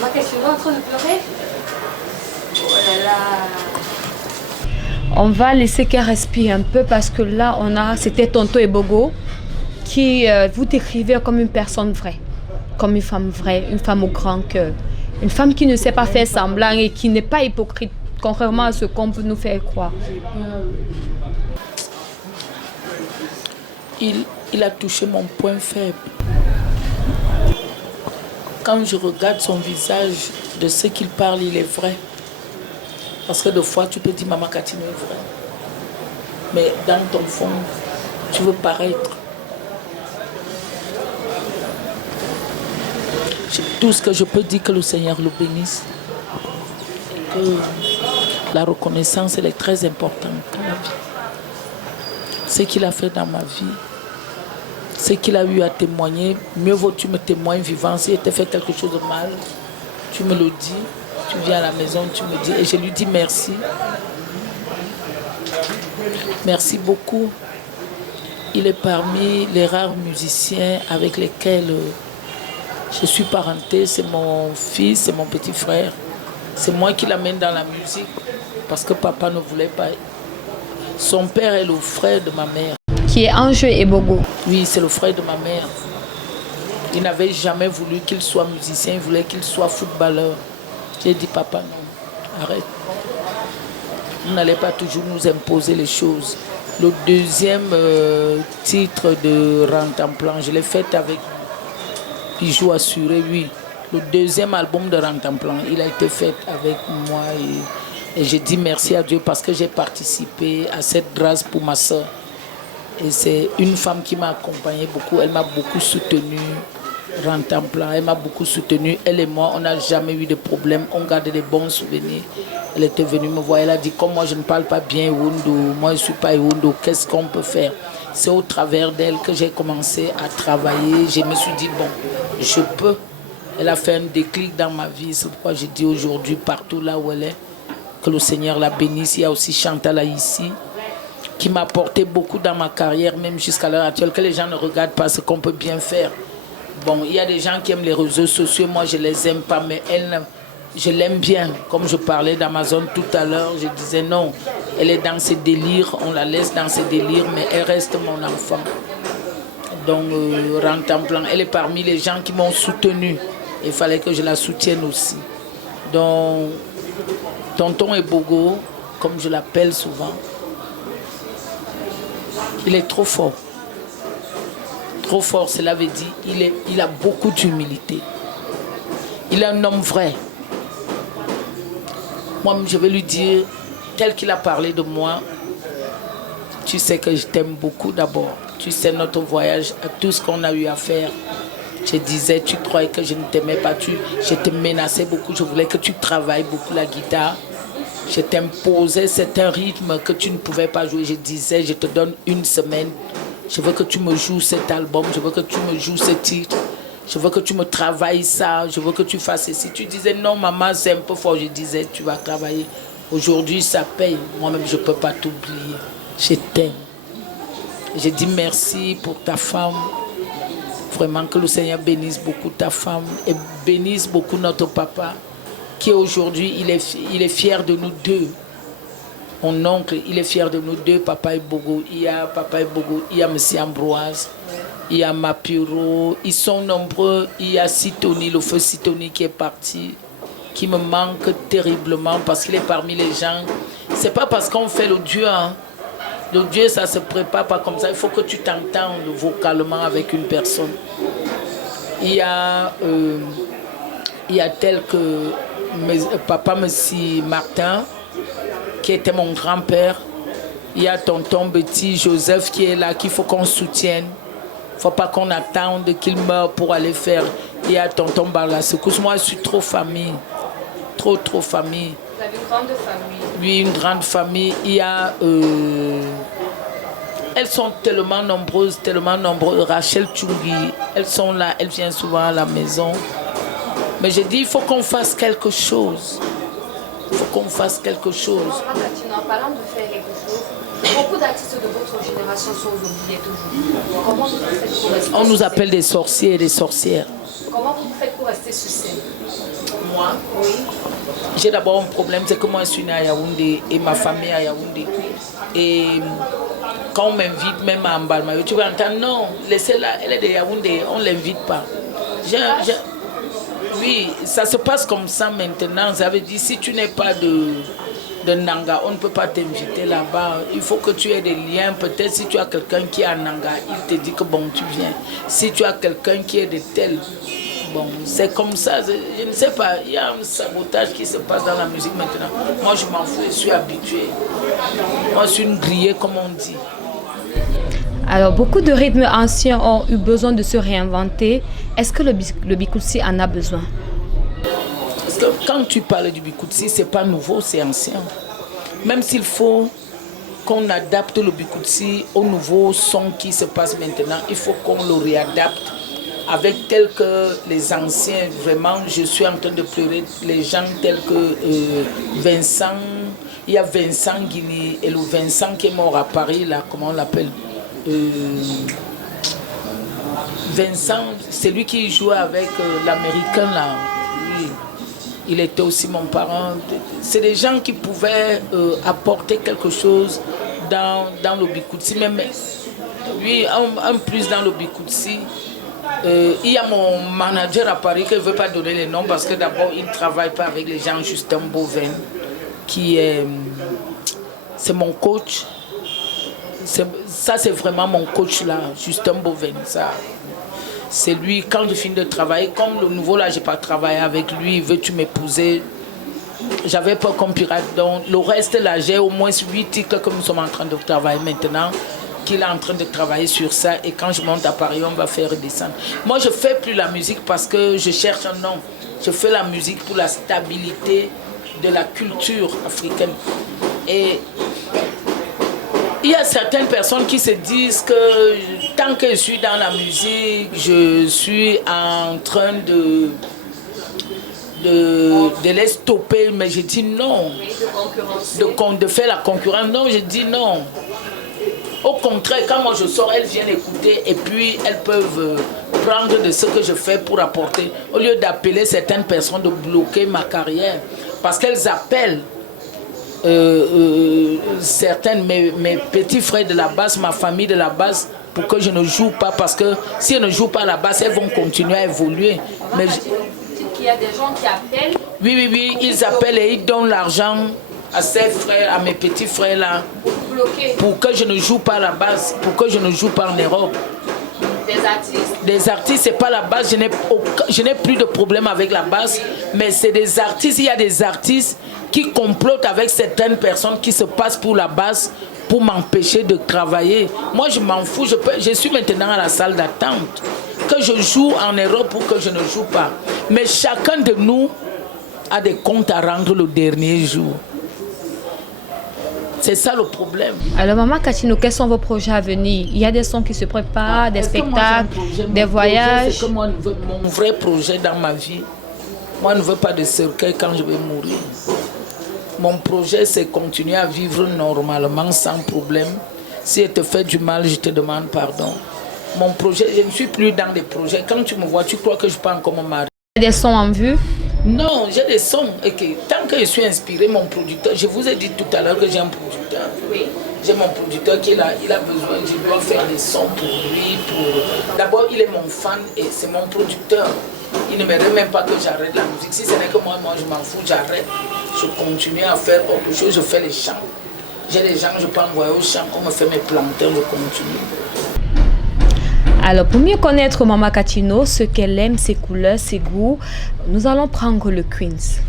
Ma question est en train de pleurer. Oh là là. On va laisser qu'elle respire un peu parce que là, c'était Tonton Ebogo qui vous décrivait comme une personne vraie, comme une femme vraie, une femme au grand cœur, une femme qui ne sait pas faire semblant et qui n'est pas hypocrite, contrairement à ce qu'on peut nous faire croire. Il a touché mon point faible. Quand je regarde son visage, de ce qu'il parle, il est vrai. Parce que des fois, tu peux dire Mama Katino est vrai. Mais dans ton fond, tu veux paraître. Tout ce que je peux dire, que le Seigneur le bénisse. Et que la reconnaissance, elle est très importante dans la vie. Ce qu'il a fait dans ma vie, ce qu'il a eu à témoigner, mieux vaut tu me témoignes vivant. Si il t'a fait quelque chose de mal, tu me le dis. Tu viens à la maison, tu me dis, et je lui dis merci. Merci beaucoup. Il est parmi les rares musiciens avec lesquels je suis parentée. C'est mon fils, c'est mon petit frère. C'est moi qui l'amène dans la musique parce que papa ne voulait pas. Son père est le frère de ma mère. Qui est Ange Ebogo. Oui, c'est le frère de ma mère. Il n'avait jamais voulu qu'il soit musicien, il voulait qu'il soit footballeur. J'ai dit, papa, non, arrête. Vous n'allez pas toujours nous imposer les choses. Le deuxième titre de Rantanplan, je l'ai fait avec Bijou Assuré, oui. Le deuxième album de Rantanplan, il a été fait avec moi et j'ai dit merci à Dieu parce que j'ai participé à cette grâce pour ma soeur. Et c'est une femme qui m'a accompagnée beaucoup, elle m'a beaucoup soutenue. Rentemplant. Elle m'a beaucoup soutenue. Elle et moi, on n'a jamais eu de problème. On garde des bons souvenirs. Elle était venue me voir. Elle a dit, comme moi, je ne parle pas bien Ewondo, moi, je ne suis pas Ewondo, qu'est-ce qu'on peut faire? C'est au travers d'elle que j'ai commencé à travailler. Je me suis dit, bon, je peux. Elle a fait un déclic dans ma vie. C'est pourquoi je dis aujourd'hui, partout là où elle est, que le Seigneur la bénisse. Il y a aussi Chantal ici, qui m'a apporté beaucoup dans ma carrière, même jusqu'à l'heure actuelle, que les gens ne regardent pas ce qu'on peut bien faire. Bon, il y a des gens qui aiment les réseaux sociaux, moi je les aime pas, mais elle, je l'aime bien. Comme je parlais d'Amazon tout à l'heure, je disais non, elle est dans ses délires, on la laisse dans ses délires, mais elle reste mon enfant. Donc, Rentemplant, elle est parmi les gens qui m'ont soutenu. Il fallait que je la soutienne aussi. Donc, Tonton Ebogo, comme je l'appelle souvent, il est trop fort. Trop fort, cela veut dire il a beaucoup d'humilité. Il est un homme vrai. Moi, je vais lui dire, tel qu'il a parlé de moi, tu sais que je t'aime beaucoup d'abord. Tu sais notre voyage, à tout ce qu'on a eu à faire. Je disais, tu croyais que je ne t'aimais pas, je te menaçais beaucoup, je voulais que tu travailles beaucoup la guitare. Je t'imposais certains rythmes que tu ne pouvais pas jouer. Je disais, je te donne une semaine. Je veux que tu me joues cet album, je veux que tu me joues ce titre. Je veux que tu me travailles ça, je veux que tu fasses ceci. Tu disais, non maman, c'est un peu fort. Je disais, tu vas travailler. Aujourd'hui, ça paye. Moi-même, je ne peux pas t'oublier. Je t'aime. Je dis merci pour ta femme. Vraiment que le Seigneur bénisse beaucoup ta femme et bénisse beaucoup notre papa, qui aujourd'hui, il est fier de nous deux. Mon oncle, il est fier de nous deux, Papa Ebogo. Il y a Papa Ebogo, il y a M. Ambroise, il y a Mapiro. Ils sont nombreux. Il y a Sitoni, le feu Sitoni qui est parti, qui me manque terriblement parce qu'il est parmi les gens. C'est pas parce qu'on fait le Dieu, hein. Le Dieu, ça se prépare pas comme ça. Il faut que tu t'entendes vocalement avec une personne. Il y a tel que Papa Messi Martin, qui était mon grand-père. Il y a tonton Betty Joseph qui est là, qu'il faut qu'on soutienne. Il ne faut pas qu'on attende qu'il meure pour aller faire. Il y a tonton Barla Secousse. Moi, je suis trop famille. Trop famille. Vous avez une grande famille? Oui, une grande famille. Il y a... elles sont tellement nombreuses. Rachel Tchungui, elles sont là, elles viennent souvent à la maison. Mais j'ai dit, il faut qu'on fasse quelque chose. Il faut qu'on fasse quelque chose. En parlant de faire quelque chose, beaucoup d'artistes de votre génération sont oubliés toujours. Comment vous faites pour rester? On nous appelle des sorciers et des sorcières. Comment vous faites pour rester sur scène? Moi? Oui. J'ai d'abord un problème, c'est que moi je suis née à Yaoundé et ma famille à Yaoundé. Et quand on m'invite même à Mbalmayo, tu vas entendre, non, laissez-la, elle est de Yaoundé, on ne l'invite pas. Oui, ça se passe comme ça maintenant. Ça veut dire, si tu n'es pas de Nanga, on ne peut pas t'inviter là-bas. Il faut que tu aies des liens. Peut-être si tu as quelqu'un qui est à Nanga, il te dit que bon, tu viens. Si tu as quelqu'un qui est de tel, bon, c'est comme ça. Je ne sais pas, il y a un sabotage qui se passe dans la musique maintenant. Moi, je m'en fous, je suis habituée. Moi, je suis une grillée, comme on dit. Alors, beaucoup de rythmes anciens ont eu besoin de se réinventer. Est-ce que le Bikoutsi en a besoin? Parce que quand tu parles du Bikoutsi, ce n'est pas nouveau, c'est ancien. Même s'il faut qu'on adapte le Bikoutsi au nouveau son qui se passe maintenant, il faut qu'on le réadapte avec tel que les anciens. Vraiment, je suis en train de pleurer les gens tels que Vincent. Il y a Vincent Guigny et le Vincent qui est mort à Paris, là, comment on l'appelle? Vincent, c'est lui qui jouait avec l'Américain là. Oui. Il était aussi mon parent. C'est des gens qui pouvaient apporter quelque chose dans le Bikoutsi. Même lui, un plus dans le Bikoutsi. Il y a mon manager à Paris que je ne veux pas donner les noms parce que d'abord il ne travaille pas avec les gens. Justin Bovin, qui est... c'est mon coach. Ça, c'est vraiment mon coach là, Justin Bovin. C'est lui, quand je finis de travailler, comme le nouveau là, je n'ai pas travaillé avec lui, veux-tu m'épouser? J'avais peur qu'on pirate. Donc, le reste là, j'ai au moins 8 titres que nous sommes en train de travailler maintenant. qu'il est en train de travailler sur ça et quand je monte à Paris, on va faire redescendre. Moi, je ne fais plus la musique parce que je cherche un nom. Je fais la musique pour la stabilité de la culture africaine. Et il y a certaines personnes qui se disent que tant que je suis dans la musique, je suis en train de les stopper, mais je dis non. De faire la concurrence, non, je dis non. Au contraire, quand moi je sors, elles viennent écouter et puis elles peuvent prendre de ce que je fais pour apporter. Au lieu d'appeler certaines personnes, de bloquer ma carrière. Parce qu'elles appellent certaines, mes petits frères de la basse, ma famille de la basse, pour que je ne joue pas. Parce que si elles ne jouent pas à la basse, elles vont continuer à évoluer. Mais il y a des gens qui appellent. Oui, ils appellent et ils donnent l'argent à ces frères, à mes petits frères là, pour que je ne joue pas à la base, pour que je ne joue pas en Europe. Des artistes, c'est pas la base, je n'ai plus de problème avec la base, mais c'est des artistes, il y a des artistes qui complotent avec certaines personnes qui se passent pour la base pour m'empêcher de travailler. Moi je m'en fous, je suis maintenant à la salle d'attente. Que je joue en Europe ou que je ne joue pas. Mais chacun de nous a des comptes à rendre le dernier jour. C'est ça le problème. Alors Maman Katino, quels sont vos projets à venir? Il y a des sons qui se préparent, des spectacles, des voyages. C'est que moi, mon vrai projet dans ma vie, moi je ne veux pas de cercueil quand je vais mourir. Mon projet c'est continuer à vivre normalement sans problème. Si elle te fait du mal, je te demande pardon. Mon projet, je ne suis plus dans des projets. Quand tu me vois, tu crois que je parle comme un mari. Des sons en vue? Non, j'ai des sons. Et que, tant que je suis inspiré, mon producteur, je vous ai dit tout à l'heure que j'ai un producteur. Oui. J'ai mon producteur qui il a besoin, je dois faire des sons pour lui. D'abord, il est mon fan et c'est mon producteur. Il ne m'aimerait même pas que j'arrête la musique. Si ce n'est que moi je m'en fous, j'arrête. Je continue à faire autre chose, je fais les chants. J'ai les gens, je peux envoyer au chant, on me fait mes plantains, je continue. Alors, pour mieux connaître Maman Katino, ce qu'elle aime, ses couleurs, ses goûts, nous allons prendre le Queens.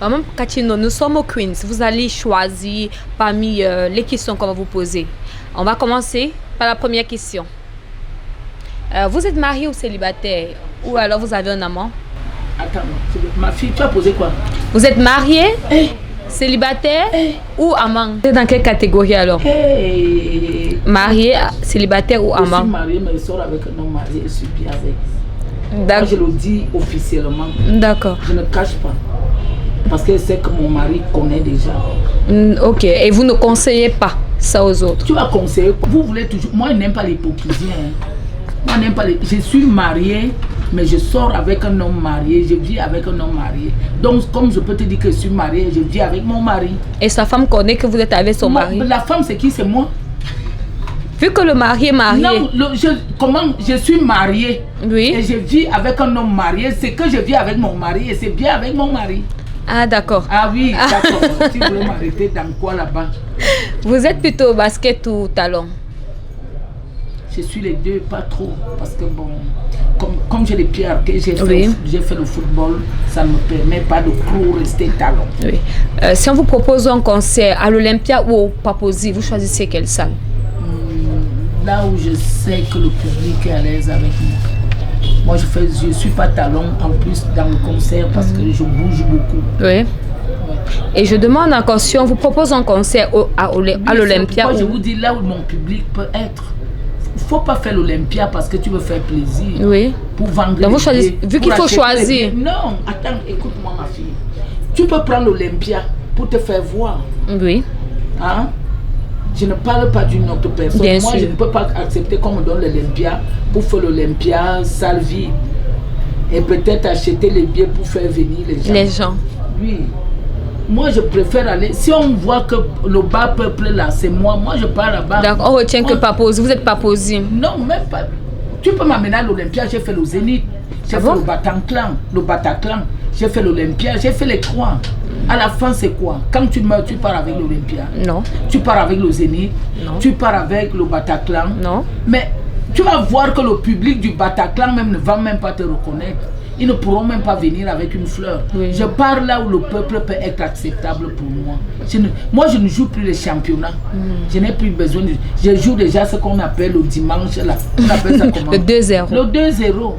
Maman Katino, nous sommes au Queens. Vous allez choisir parmi les questions qu'on va vous poser. On va commencer par la première question. Vous êtes marié ou célibataire? Ou alors vous avez un amant? Attends, ma fille, tu as posé quoi? Vous êtes marié, célibataire ou amant? Vous êtes dans quelle catégorie alors? Marié, célibataire ou amant? Je suis marié, mais je sors avec un homme marié, je suis bien avec. D'accord. Moi, je le dis officiellement. D'accord. Je ne cache pas. Parce que c'est que mon mari connaît déjà. Ok. Et vous ne conseillez pas ça aux autres? Tu vas conseiller. Vous voulez toujours. Moi, je n'aime pas l'hypocrisie. Moi, je n'aime pas Je suis mariée, mais je sors avec un homme marié. Je vis avec un homme marié. Donc, comme je peux te dire que je suis mariée, je vis avec mon mari. Et sa femme connaît que vous êtes avec son mari? La femme, c'est qui? C'est moi. Vu que le mari est marié. Non, je suis mariée. Oui. Et je vis avec un homme marié. C'est que je vis avec mon mari et c'est bien avec mon mari. Ah, d'accord. Ah oui, d'accord. Tu voulais m'arrêter dans quoi là-bas? Vous êtes plutôt basket ou talon? Je suis les deux, pas trop. Parce que bon, comme j'ai les pieds arqués, j'ai fait le football, ça ne me permet pas de trop rester talon. Oui. Si on vous propose un concert à l'Olympia ou au Papouasie, vous choisissez quelle salle? Là où je sais que le public est à l'aise avec moi. Moi, je ne suis pas talon en plus dans le concert parce que je bouge beaucoup. Oui. Et je demande encore si on vous propose un concert à l'Olympia. Moi, je vous dis là où mon public peut être. Il ne faut pas faire l'Olympia parce que tu veux faire plaisir. Oui. Pour vendre. Donc vous choisissez, vu qu'il faut choisir. Non, attends, écoute-moi ma fille. Tu peux prendre l'Olympia pour te faire voir. Oui. Hein? Je ne parle pas d'une autre personne. Bien Moi, sûr. je ne peux pas accepter qu'on me donne l'Olympia pour faire l'Olympia, salle vide. Et peut-être acheter les billets pour faire venir les gens. Oui. Moi, je préfère aller. Si on voit que le bas peuple là, c'est moi. Moi, je pars là-bas. Donc, on retient que Papouasie. Vous êtes Papouasie. Non, même pas. Tu peux m'amener à l'Olympia. J'ai fait le Zénith. J'ai fait le Bataclan. J'ai fait l'Olympia. J'ai fait les trois. À la fin, c'est quoi? Quand tu meurs, tu pars avec l'Olympia? Non. Tu pars avec le Zénith? Non. Tu pars avec le Bataclan? Non. Mais tu vas voir que le public du Bataclan même ne va même pas te reconnaître. Ils ne pourront même pas venir avec une fleur. Oui. Je pars là où le peuple peut être acceptable pour moi. Moi, je ne joue plus les championnats. Je n'ai plus besoin de... Je joue déjà ce qu'on appelle le dimanche. Là. On appelle ça comment? Le 2-0. Le 2-0.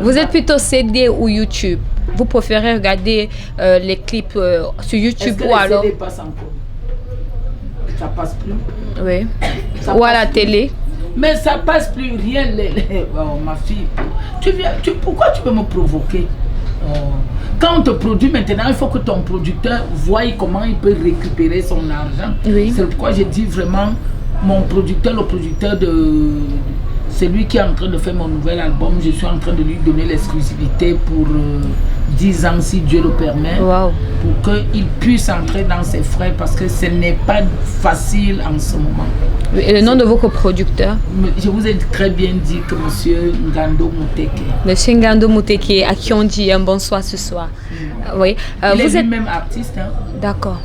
Vous êtes plutôt CD ou YouTube? Vous préférez regarder les clips sur YouTube ou alors? CD passe encore? Ça passe plus? Oui. Ça ou à la plus. télé? Mais ça passe plus rien. Oh, ma fille, pourquoi tu veux me provoquer? Quand on te produit maintenant, il faut que ton producteur voie comment il peut récupérer son argent. Oui. C'est pourquoi j'ai dit vraiment, mon producteur, le producteur de... C'est lui qui est en train de faire mon nouvel album. Je suis en train de lui donner l'exclusivité pour 10 ans, si Dieu le permet. Wow. Pour qu'il puisse entrer dans ses frais, parce que ce n'est pas facile en ce moment. Et le nom de vos coproducteurs? Je vous ai très bien dit que monsieur Ngando Mouteke. Monsieur Ngando Mouteke, à qui on dit un bonsoir ce soir. Oui. Il vous est êtes lui-même artiste. Hein? D'accord.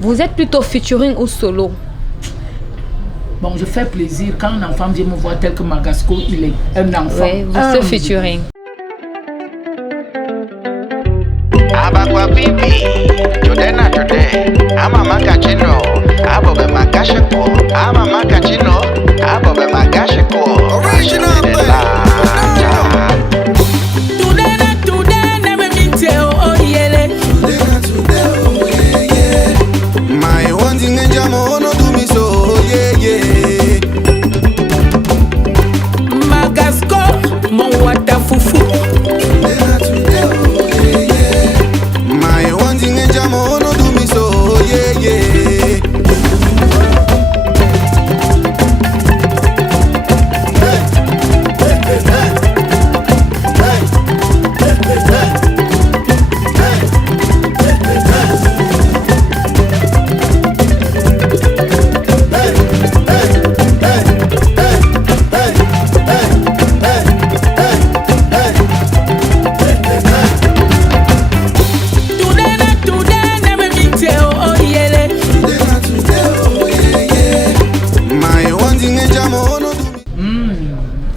Vous êtes plutôt featuring ou solo? Bon, je fais plaisir quand un enfant vient me voir tel que Magasco, il est un enfant. Oui, vous êtes featuring. Abagwa pipi, today na today. Ama makachino, abobe makashiko. Ama makachino, abobe makashiko. Original Today na today, never meet you, oh yeah. Today na today, oh yeah yeah. My one thing in jamo no do me so, yeah yeah. Magasco, mon wata fufu. Today na today, oh yeah yeah. My one thing in jamo no do me so, yeah yeah.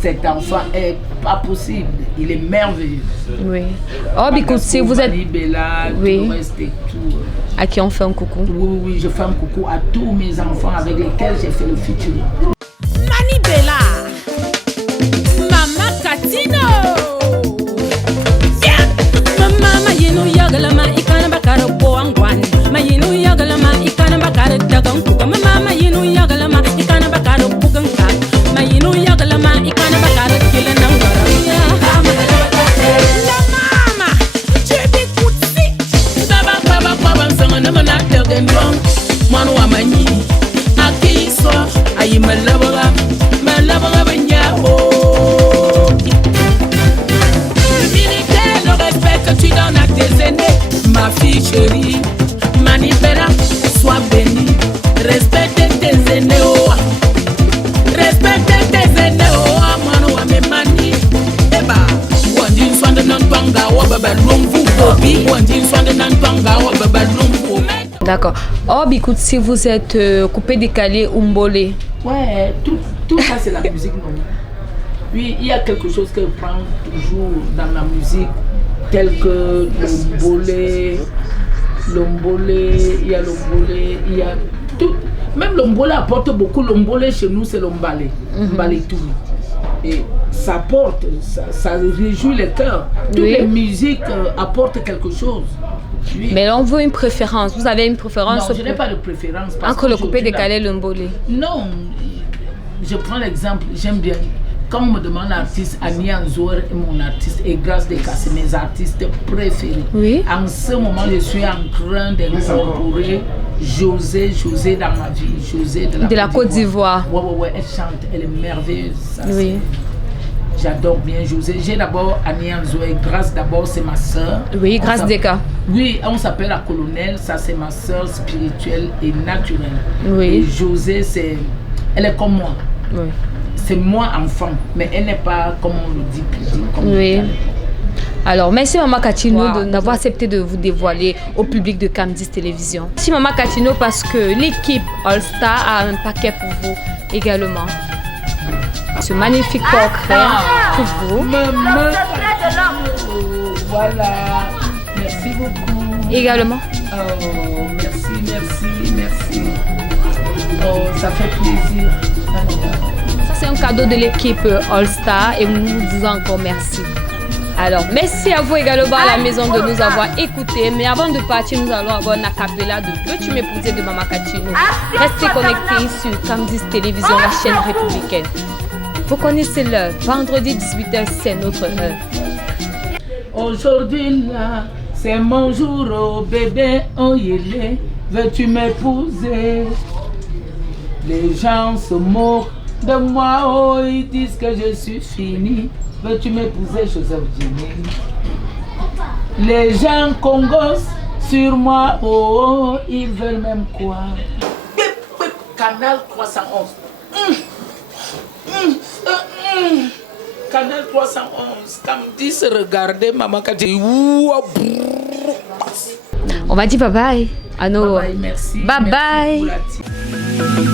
Cet enfant est pas possible, il est merveilleux. Oui. Oh, Bikoutsi, vous êtes... Bella, oui. Tout le reste et tout. À qui on fait un coucou? Oui, oui, je fais un coucou à tous mes enfants avec lesquels j'ai fait le featuring. Mani Bella, Mama Katino. Mama yinu yagalama ikana bakara boangwan. Ma yinu yagalama ikana bakara dagang kuka. Mama yinu yagalama ikana bakara buganka. Ma yinu yagalama ikana bakara kila nangara. La mama, Jebi Kutsi. Baba sanga na mana dagang bang. Manu amani, aki soir, ayi malabara banya. Tu donnes à tes aînés, ma fille chérie, Mani Bella, sois bénie, respecte tes aînés, oh, respecte tes aînés, oh, mano ame mani, eba, wandin swande nan panga, wababa lumbu, bobi, wandin swande nan panga, wababa lumbu. D'accord. Oh, Bikoutsi, vous êtes coupé, décalé ou mbolé? Ouais, tout ça c'est la musique, non? Puis il y a quelque chose que je prends toujours dans la musique, tel que l'ombolé, il y a l'ombolé, il y a tout. Même l'ombolé apporte beaucoup. L'ombolé chez nous, c'est l'ombalé. L'ombalé tout. Et ça apporte, ça réjouit le cœur. Toutes les musiques apportent quelque chose. Oui. Mais on veut une préférence. Vous avez une préférence? Non, je n'ai pas de préférence. Entre le coupé, décalé, l'ombolé. Non, je prends l'exemple, j'aime bien. Quand on me demande l'artiste, Annie Anzour est mon artiste et Grâce Deka, c'est mes artistes préférés. Oui. En ce moment, je suis en train d'incorporer José dans ma vie. José de la Côte d'Ivoire. Ouais, elle chante, elle est merveilleuse. Ça, oui. J'adore bien José. J'ai d'abord Annie Anzour et Grâce d'abord, c'est ma soeur. Oui, Grâce Deka. Oui, on s'appelle la colonelle, ça c'est ma soeur spirituelle et naturelle. Oui. Et José, elle est comme moi. Oui. C'est moi enfant, mais elle n'est pas comme on le dit plus. Oui. Alors, merci Maman Katino Wow. d'avoir accepté de vous dévoiler au public de Cam10 Télévision. Merci Maman Katino parce que l'équipe All Star a un paquet pour vous également. Ce magnifique portrait pour vous. Voilà. Merci beaucoup. Également. Oh, merci. Oh, ça fait plaisir. Ça, c'est un cadeau de l'équipe All Star et nous vous disons encore merci. Alors, merci à vous également à la maison de nous avoir écoutés. Mais avant de partir, nous allons avoir un acapella de Veux-tu m'épouser de Maman Katino. Restez connectés sur Cam10 Télévision, la chaîne républicaine. Vous connaissez l'heure. Vendredi 18h, c'est notre heure. Aujourd'hui là, c'est mon jour, oh bébé, oh yélé, veux-tu m'épouser? Les gens se moquent de moi, oh ils disent que je suis fini. Veux-tu m'épouser, Joseph Djini? Les gens congos sur moi, oh ils veulent même quoi? Canal 311. Canal 311, Cam10, regardez Maman Katino. On va dire bye bye à nos. Bye bye, merci. Bye bye. Merci.